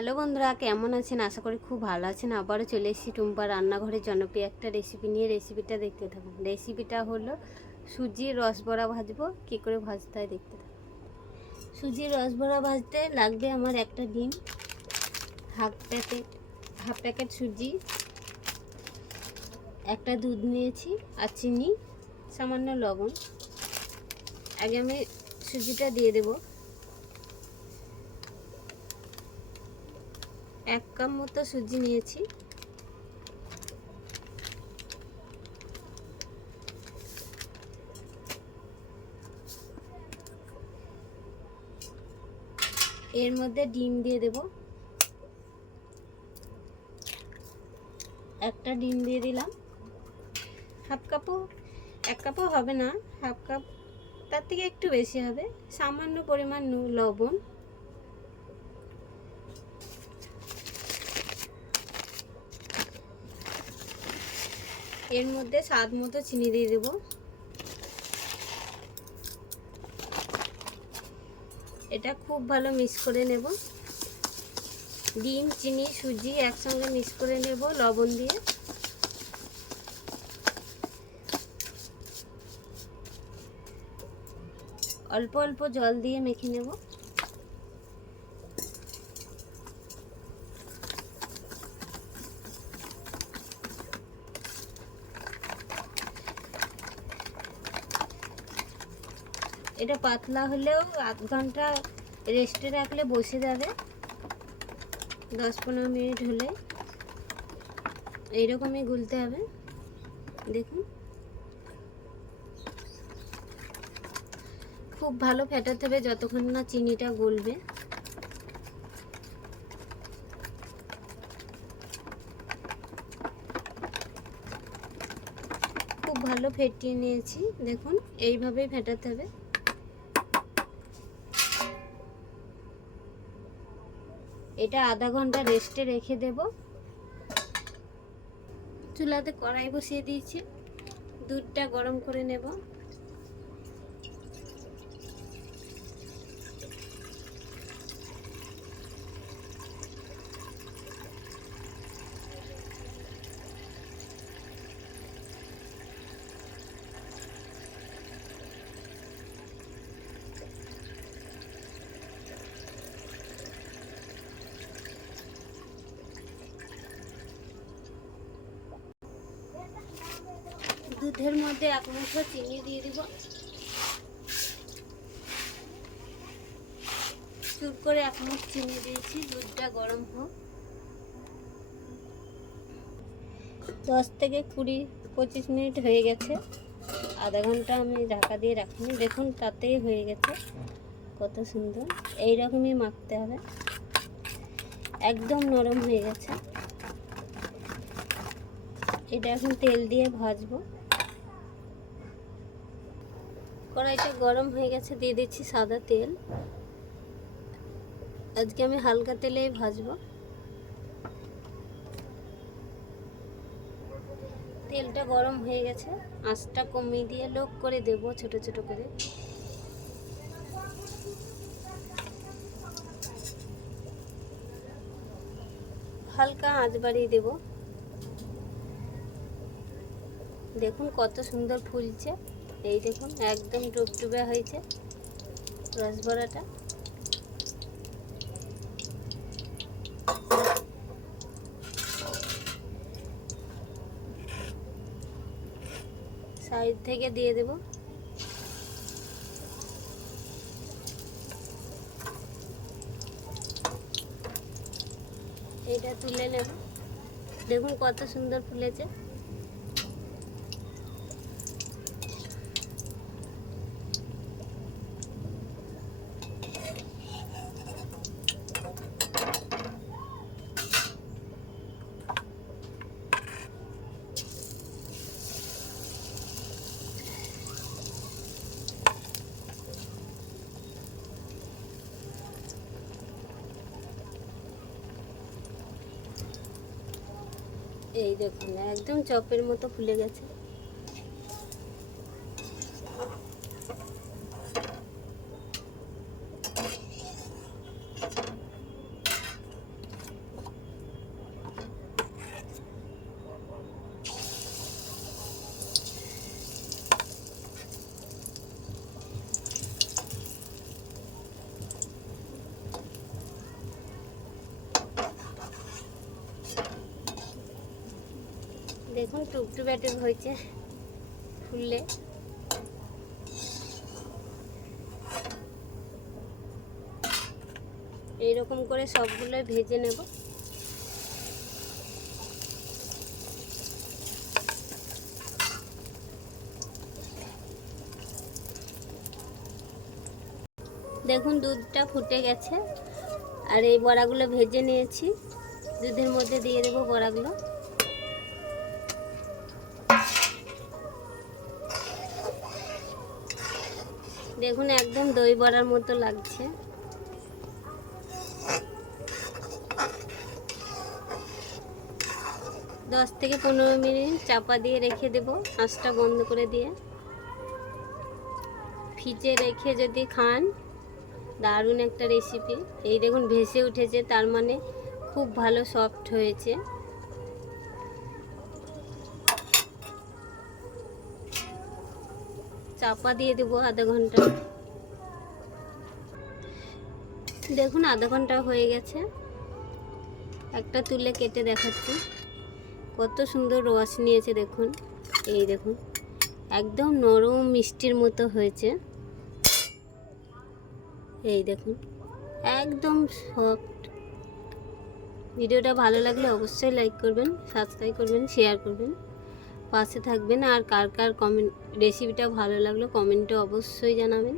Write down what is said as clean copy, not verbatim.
Hello বন্ধুরা, কেমন আছেন? আশা করি খুব ভালো আছেন। আবারও চলে এসেছি টুম্পা রান্নাঘরে জনপ্রিয় একটা রেসিপি নিয়ে। রেসিপিটা দেখতে থাকুন। রেসিপিটা হলো সুজির রসবড়া ভাজবো। কী করে ভাজতে হয় দেখতে থাকুন। সুজির রসবড়া ভাজতে লাগবে আমার একটা ডিম, হাফ প্যাকেট সুজি, একটা দুধ নিয়েছি আর চিনি, সামান্য লবণ। আগে আমি সুজিটা দিয়ে দেবো। 1 কাপ মতো সুজি নিয়েছি। এর মধ্যে ডিম দিয়ে দেব। একটা ডিম দিয়ে দিলাম। হাফ কাপও হবে না, হাফ কাপ, তার থেকে একটু বেশি হবে। সামান্য পরিমাণ লবণ, এর মধ্যে স্বাদ মতো চিনি দিয়ে দেব। এটা খুব ভালো মিক্স করে নেব। ডিম, চিনি, সুজি একসঙ্গে মিক্স করে নেব লবণ দিয়ে। অল্প অল্প জল দিয়ে মেখে নেব। এটা পাতলা হলেও আধ ঘন্টা রেস্টে রাখলে বসে যাবে। 10-15 মিনিট হলে এইরকমই গুলতে হবে। দেখুন, খুব ভালো ফেটাতে হবে যতক্ষণ না চিনিটা গলবে। খুব ভালো ফেটিয়ে নিয়েছি। দেখুন, এইভাবেই ফেটাতে হবে। এটা আধা ঘন্টা রেস্টে রেখে দেব। চুলাতে কড়াই বসিয়ে দিয়েছি। দুধটা গরম করে নেব। দুধের মধ্যে 1 মুঠো চিনি দিয়ে দিব। চুর করে 1 মুঠ চিনি দিয়েছি। দুধটা গরম হোক। 10 থেকে 20-25 মিনিট হয়ে গেছে। আধা ঘন্টা আমি ঢাকা দিয়ে রাখিনি। দেখুন, তাতেই হয়ে গেছে। কত সুন্দর। এইরকমই মাখতে হবে। একদম নরম হয়ে গেছে। এটা এখন তেল দিয়ে ভাজবো। কড়াইটা গরম হয়ে গেছে, দিয়ে দিচ্ছি সাদা তেল। আজকে আমি হালকা তেলেই ভাজবো। তেলটা গরম হয়ে গেছে। আঁচটা কমিয়ে দিয়ে লোক করে দেব ছোট ছোট করে। হালকা আঁচ বাড়িয়ে দেব। দেখুন কত সুন্দর ফুলছে। এই দেখুন, একদম টুপটুপে হয়েছে রসবড়াটা। সাইড থেকে দিয়ে দেব। এটা তুলে নেব। দেখুন কত সুন্দর ফুলেছে। এই দেখুন, একদম চপের মতো ফুলে গেছে। দেখুন টুকটুক হয়েছে ফুললে। এইরকম করে সবগুলো ভেজে নেব। দেখুন দুধটা ফুটে গেছে, আর এই বড়াগুলো ভেজে নিয়েছি, দুধের মধ্যে দিয়ে দেবো বড়াগুলো। দেখুন একদম দই বড়ার মতো লাগছে। দশ থেকে 15 মিনিট চাপা দিয়ে রেখে দেব, আঁচটা বন্ধ করে দিয়ে। ফ্রিজে রেখে যদি খান দারুণ একটা রেসিপি। এই দেখুন ভেসে উঠেছে, তার মানে খুব ভালো সফট হয়েছে। চাপা দিয়ে দেবো আধা ঘন্টা। দেখুন আধা ঘন্টা হয়ে গেছে, একটা তুলে কেটে দেখাচ্ছি। কত সুন্দর রস নিয়েছে দেখুন। এই দেখুন একদম নরম মিষ্টির মতো হয়েছে। এই দেখুন একদম সফট। ভিডিওটা ভালো লাগলে অবশ্যই লাইক করবেন, সাবস্ক্রাইব করবেন, শেয়ার করবেন, পাশে থাকবেন। আর কার কার রেসিপিটা ভালো লাগলো কমেন্টে অবশ্যই জানাবেন।